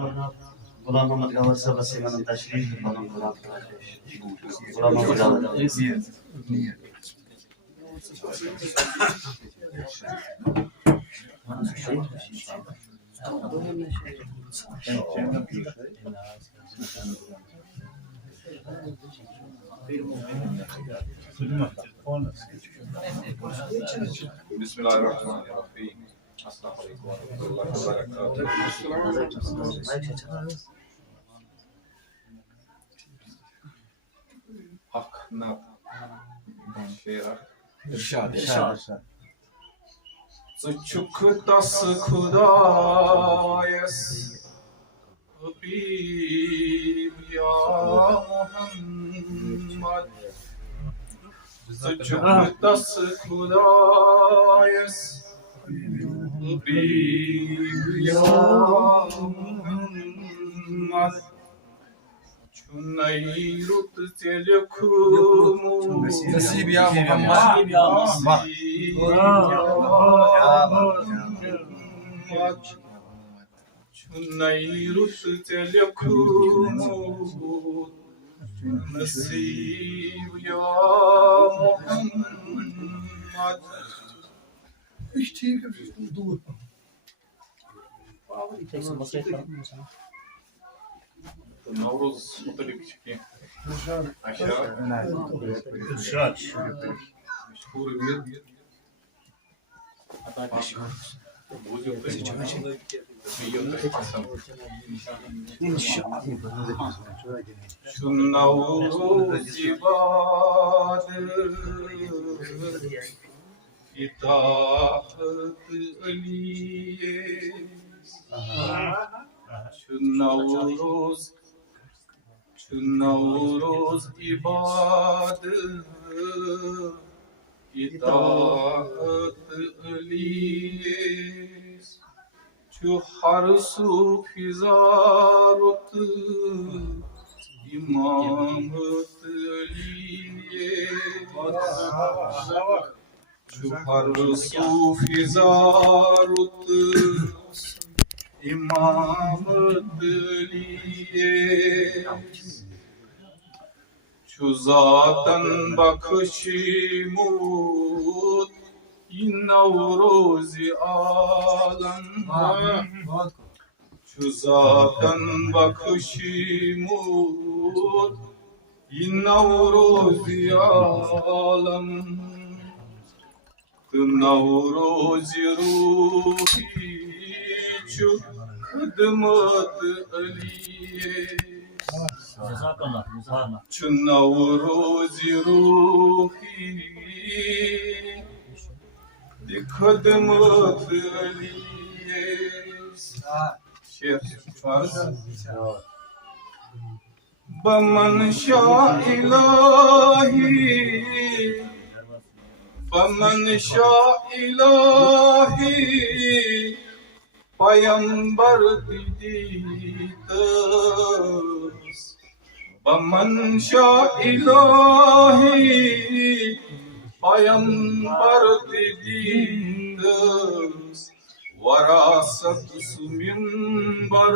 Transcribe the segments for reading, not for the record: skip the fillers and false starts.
गुलाम मोहम्मद गवर साहब से मन तशरीफ गुलाम मोहम्मद गवर बिस्मिल्लाहिर्रहमानिर्रहीम। अस्सलाम वालेकुम व रहमतुल्लाहि व बरकातुहू। हक ना शेरा इरशाद सुचुक तस खुदायस हबीब या मोहम्मद सुचुक तस खुदायस हबीब या मोहम्मद चुनई रुत तेलखुमु नसीब या मोहम्मद चुनई रुत तेलखुमु नसीब या Mohammad Ich tige du. Nowruz मुतलिक की आशा इरशाद मशहूर इताअत अलिये नौरोज इबाद इताअत अलिये जो हर सू फिजारत इमामत अलिये जो हर सू फिजारत इमामत लिए चुजातन बख्शिमूत नौरोज आलम चुजातन बख्शिमूत नौरोज आलम नौरोज रूही खिदमत अलिये नौरोज रूही खिदमत अलिये बमन शाह इलाही बमन शाह इलाही पैगंबर दीदीत बमन शाह इलाही पैगंबर दीदीत वरासत सुमिंबर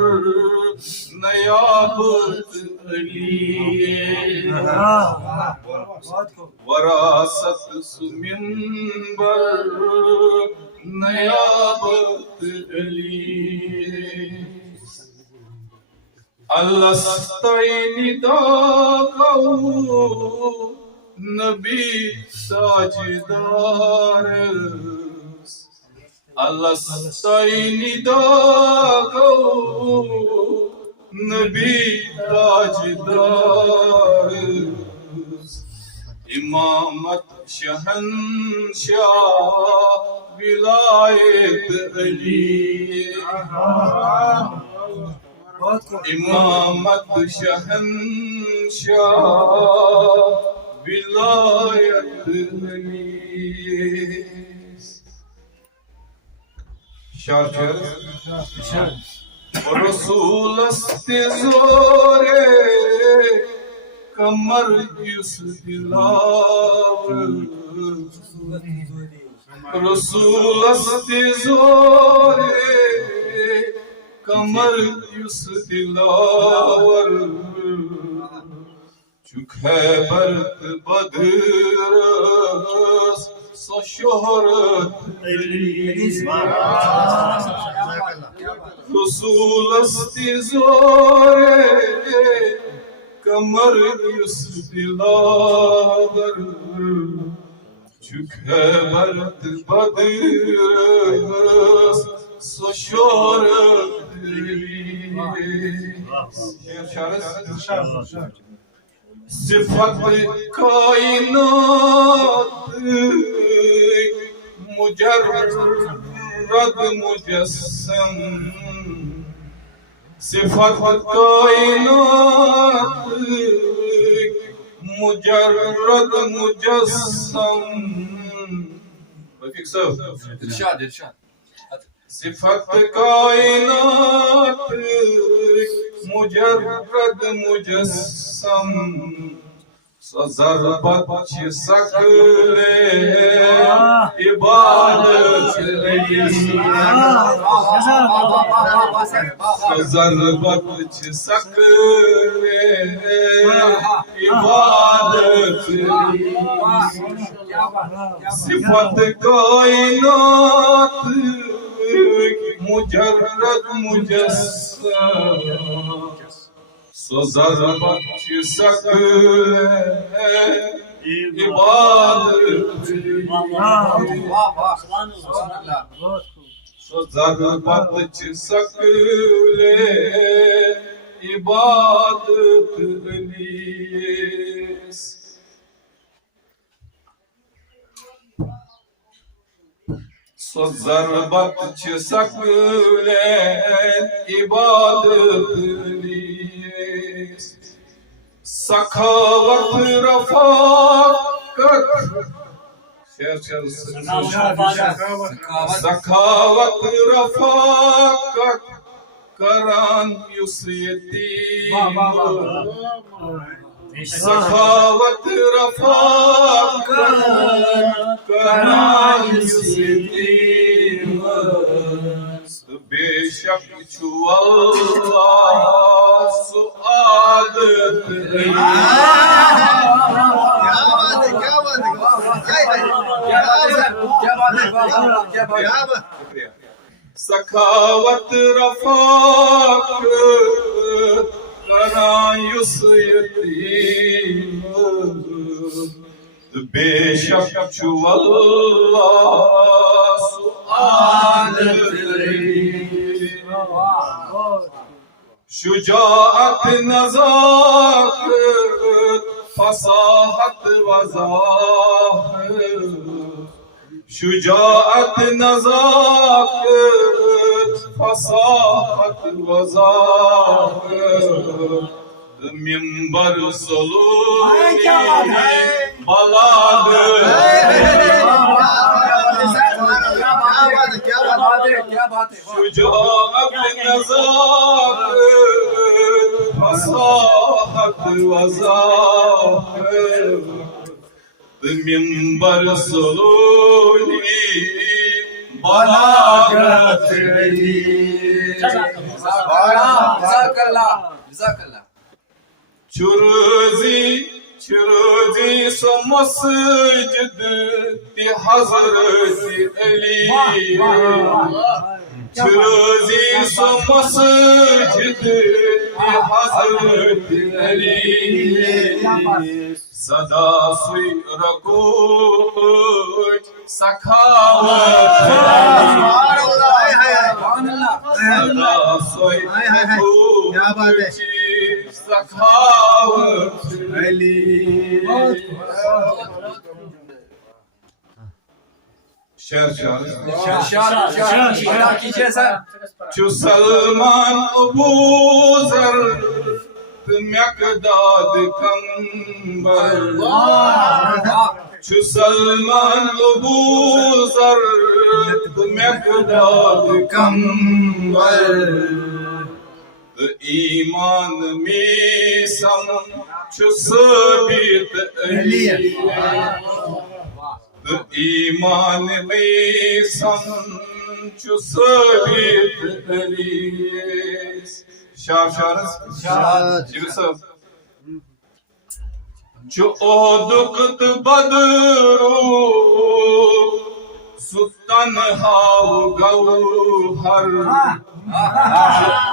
नयाबत अलिये वरासत सुमिंबर नयाबत अलिये अलस्तैनिदा कऊ नबी साजदार अलस्तैनिदा कऊ नबी ताजदार इमामत शहंशाह विलायत अलिये इमामत शहंशाह विलायत अलिये शार रसूल जोरे कमर युस दिलाव रसूल जोरे कमर युस दिलावर चुक है बरत बदरस सो शोहरत रसूल अस्ति जोरे कमर युस दिलावर चुक है बरत बदरस सो शोहरत सिफत कायनात मुजर्रद मुजस्सम सिफत कायनात मुजर्रद मुजस्सम İrşad, irşad. सिफत कायनात मुजर्रद मुजस्सम ज़रबत सकले इबादत ज़रबत सकले इबादत सिफत कायनात मुजर्रद मुजस्सम सो ज़रबत सकले इबादत सो ज़रबत सकले इबादत अलीस सो ज़रबत सकले इबादत अलीस सखावत रफ़ाक़त सखावत रफ़ाक़त करान युस यतीम सखावत रफ़ाक़त करान युस यतीम बेशक छु अल्लाह सुआदत सखावत रफ़ाक़त करां युस यतीम बेशक छु अल्लाह सुआदत शुजाअत नज़ाकत फसाहत वज़ाहर शुजाअत नज़ाकत फसाहत वज़ाहर मिंबर सलूनी बलागत शुजाअत नज़ाकत फसाहत वज़ाहर मिंबर सलूनी बलागत चुरोजी सो मस्जिद ती हज़रत अली चुरोजी सो मस्जिद ती हज़रत अली सदा सुई रकूच सखावत सदा सुई रकूच सखावत चु सलमान अबू ज़र मक़दाद कंबर चु सलमान अबू ज़र मक़दाद कंबर ईमान में सम चु सबीत अली ईमान में सम çu sabit elis. Şarşarız. Yusuf. Çu odukt badru Sultan hav gavhar.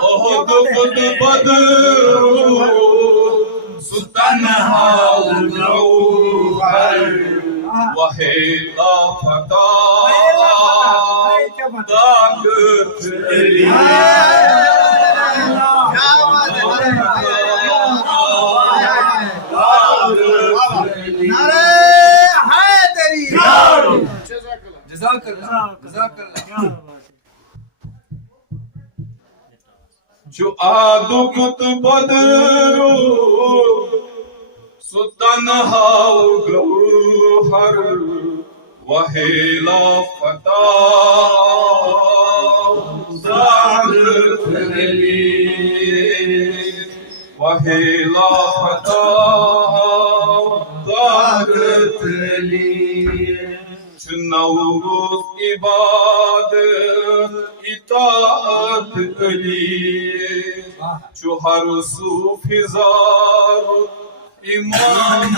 Odukt badru Sultan hav gavhar. Vahela fata dağıt eli. Jazakallah. Jazakallah. Şu adukt badru Sultan hav gavhar. Vahela fata dağıt eli. Vahela fata dağıt eli. Şu Navruz ibadet itaat eli. Şu har su fizar iman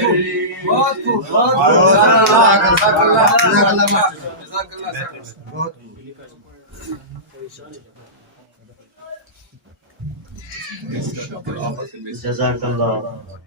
eli. Jazakallah. Cezakallah.